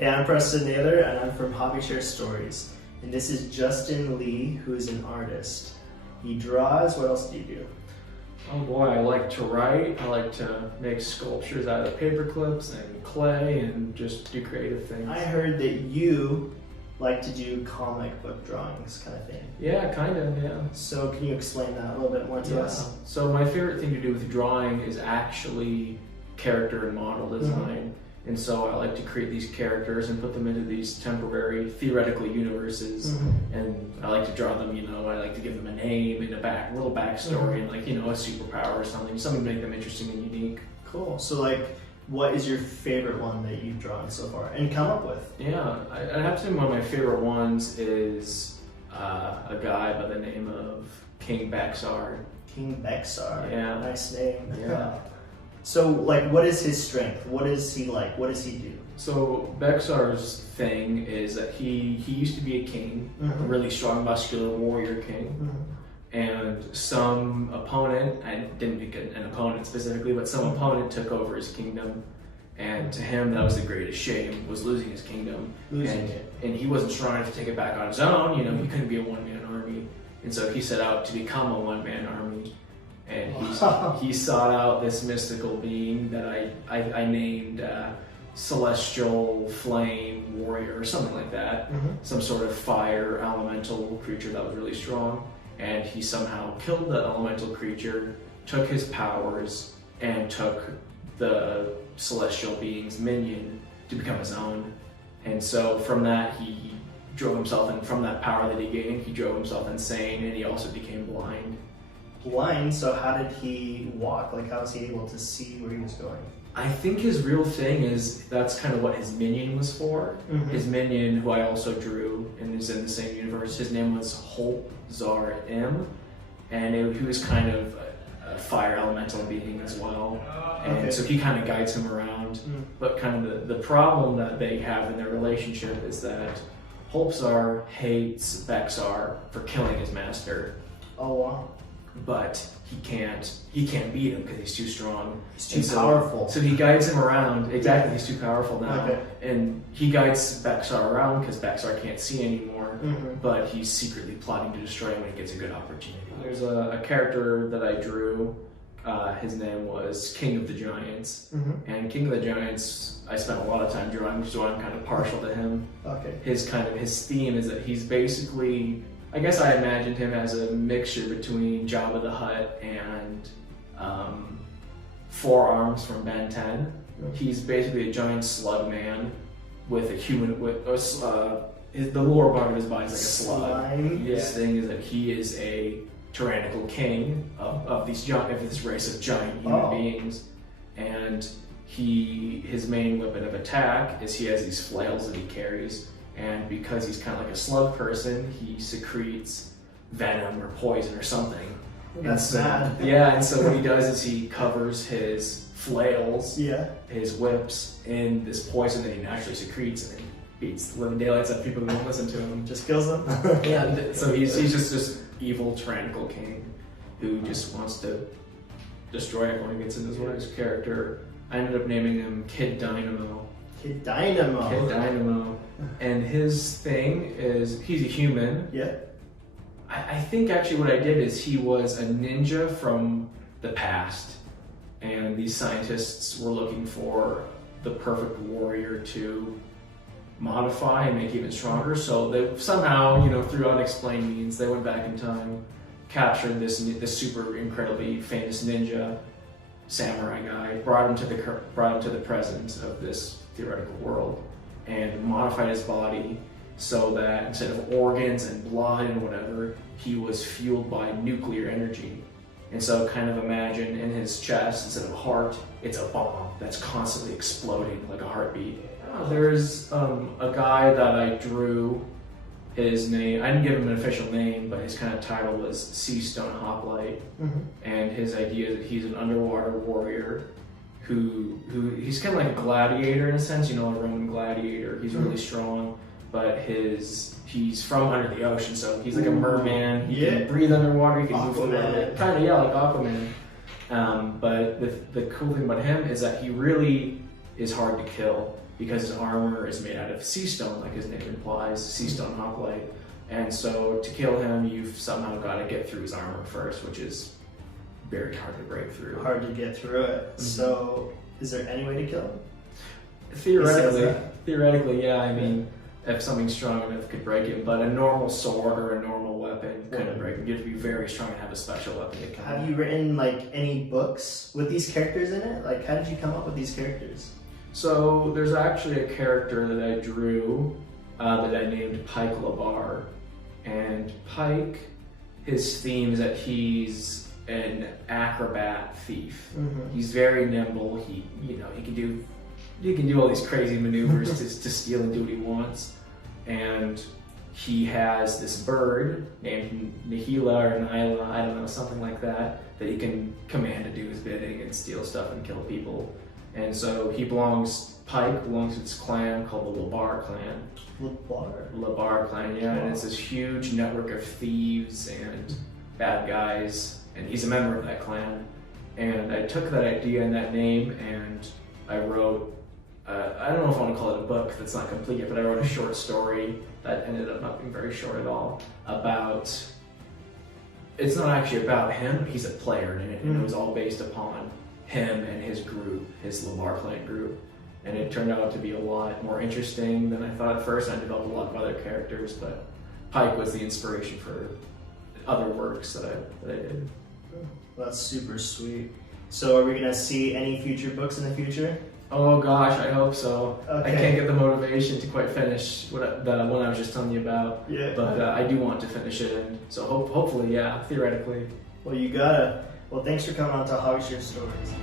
Hey, I'm Preston Naylor, and I'm from Hobbeeshare Stories. And this is Justin Lee, who is an artist. He draws. What else do you do? Oh boy, I like to write. I like to make sculptures out of paper clips and clay and just do creative things. I heard that you like to do comic book drawings kind of thing. Yeah, kind of, yeah. So can you explain that a little bit more to us? So my favorite thing to do with drawing is actually character and model design. And so I like to create these characters and put them into these temporary, theoretical universes. And I like to draw them, I like to give them a name and a little backstory and a superpower or something to make them interesting and unique. Cool. So what is your favorite one that you've drawn so far and come up with? Yeah, I'd have to say one of my favorite ones is a guy by the name of King Bexar. King Bexar. Yeah. Nice name. Yeah. So, what is his strength? What is he like? What does he do? So, Bexar's thing is that he used to be a king, a really strong, muscular warrior king. And some opponent, I didn't pick an opponent specifically, but some opponent took over his kingdom. And to him, that was the greatest shame, was losing his kingdom. And he wasn't strong enough to take it back on his own. He couldn't be a one-man army. And so he set out to become a one-man army. And he sought out this mystical being that I named Celestial Flame Warrior or something like that. Some sort of fire elemental creature that was really strong. And he somehow killed the elemental creature, took his powers, and took the celestial being's minion to become his own. And so from that, he drove himself, and from that power that he gained, he drove himself insane, and he also became blind. Blind? So how did he walk? How was he able to see where he was going? I think his real thing is that's kind of what his minion was for. His minion, who I also drew and is in the same universe, his name was Hobbeeshare, and he was kind of a fire elemental being as well. And so he kind of guides him around. But kind of the problem that they have in their relationship is that Hobbeeshare hates Bexar for killing his master. Oh wow. But he can't beat him because he's too strong. He's too powerful. So he guides him around. Exactly, he's too powerful now. Okay. And he guides Bexar around because Bexar can't see anymore. But he's secretly plotting to destroy him when he gets a good opportunity. There's a character that I drew. His name was King of the Giants. And King of the Giants, I spent a lot of time drawing, so I'm kind of partial to him. Okay. His theme is that he's basically, I guess I imagined him as a mixture between Jabba the Hutt and Four Arms from Ben 10. He's basically a giant slug man with a human, the lower part of his body is like a slug. His thing is that he is a tyrannical king of this race of giant human beings, and his main weapon of attack is he has these flails that he carries. And because he's kind of like a slug person, he secretes venom or poison or something. That's bad. Yeah, and so what he does is he covers his flails, his whips, in this poison that he naturally secretes, and he beats the living daylights out of people who won't listen to him. Just kills them? Yeah, so he's just this evil, tyrannical king who just wants to destroy everyone who gets in his way. His character, I ended up naming him Kid Dynamo. Kid Dynamo. Kid Dynamo. And his thing is, he's a human. Yeah. I think actually what I did is he was a ninja from the past. And these scientists were looking for the perfect warrior to modify and make even stronger. So they somehow, through unexplained means, they went back in time, captured this super incredibly famous ninja samurai guy, brought him to the present of this theoretical world, and modified his body so that instead of organs and blood and whatever, he was fueled by nuclear energy. And so kind of imagine in his chest, instead of a heart, it's a bomb that's constantly exploding like a heartbeat. There's a guy that I drew. His name, I didn't give him an official name, but his kind of title was Stone Hoplite. And his idea is that he's an underwater warrior who he's kind of like a gladiator in a sense, a Roman gladiator. He's really strong, but he's from under the ocean, so he's like a merman. He can breathe underwater, he can move around. Kind of, like Aquaman. But the cool thing about him is that he really is hard to kill. because his armor is made out of sea stone, like his name implies, Stone Hoplite. And so to kill him, you've somehow got to get through his armor first, which is very hard to break through. Hard to get through it. So, is there any way to kill him? Theoretically, yeah. I mean, if something strong enough could break it, but a normal sword or a normal weapon couldn't break it. You have to be very strong and have a special weapon to kill him. Have you written like any books with these characters in it? Like, how did you come up with these characters? So there's actually a character that I drew that I named Pike Labar, and Pike, his theme is that he's an acrobat thief. He's very nimble. He can do all these crazy maneuvers to steal and do what he wants. And he has this bird named Naylor or Naylor, I don't know, something like that he can command to do his bidding and steal stuff and kill people. And so Pike belongs to this clan called the Labar clan. Labar clan, yeah. Wow. And it's this huge network of thieves and bad guys, and he's a member of that clan. And I took that idea and that name and I wrote, I don't know if I want to call it a book that's not complete yet, but I wrote a short story that ended up not being very short at all, it's not actually about him, he's a player in it, and it was all based upon him and his group, his Labar clan group. And it turned out to be a lot more interesting than I thought at first. I developed a lot of other characters, but Pike was the inspiration for other works that I did. Well, that's super sweet. So are we going to see any future books in the future? Oh gosh, I hope so. Okay. I can't get the motivation to quite finish the one I was just telling you about. Yeah. But I do want to finish it, and so hopefully, yeah, theoretically. Well, you gotta. Well, thanks for coming on to Hobbeeshare Stories.